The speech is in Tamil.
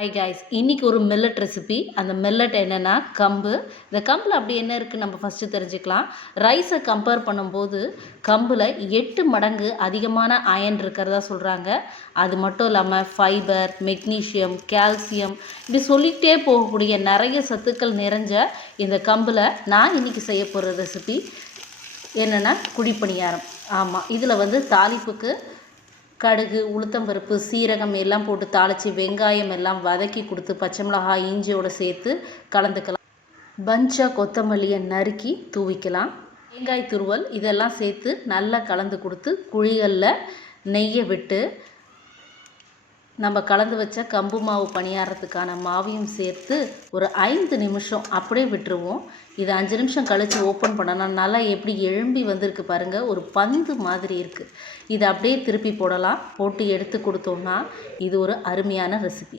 ஹாய் காய்ஸ், இன்றைக்கி ஒரு மில்லட் ரெசிபி. அந்த மில்லட் என்னென்னா கம்பு. இந்த கம்பில் அப்படி என்ன இருக்குது நம்ம ஃபஸ்ட்டு தெரிஞ்சுக்கலாம். ரைஸை கம்பேர் பண்ணும்போது கம்பில் 8 மடங்கு அதிகமான அயன் இருக்கிறதா சொல்கிறாங்க. அது மட்டும் இல்லாமல் ஃபைபர், மெக்னீஷியம், கால்சியம் இப்படி சொல்லிகிட்டே போகக்கூடிய நிறைய சத்துக்கள் நிறைஞ்ச இந்த கம்பில் நான் இன்றைக்கி செய்ய போகிற ரெசிபி என்னென்னா குழிப்பணியாரம். ஆமாம், இதில் தாளிப்புக்கு கடுகு, உளுத்தம்பருப்பு, சீரகம் எல்லாம் போட்டு தாளித்து வெங்காயம் எல்லாம் வதக்கி கொடுத்து பச்சை மிளகாய் இஞ்சியோடு சேர்த்து கலந்துக்கலாம். பஞ்சாக கொத்தமல்லியை நறுக்கி தூவிக்கலாம். வெங்காய துருவல் இதெல்லாம் சேர்த்து நல்லா கலந்து கொடுத்து குழிகளில் நெய்யை விட்டு நம்ம கலந்து வச்ச கம்பு மாவு பணியாரத்துக்கான மாவையும் சேர்த்து ஒரு 5 நிமிஷம் அப்படியே விட்டுருவோம். இது 5 நிமிஷம் கழித்து ஓப்பன் பண்ணணும். நல்லா எப்படி எழும்பி வந்திருக்கு பாருங்கள், ஒரு பந்து மாதிரி இருக்குது. இதை அப்படியே திருப்பி போடலாம். போட்டு எடுத்து கொடுத்தோம்னா இது ஒரு அருமையான ரெசிபி.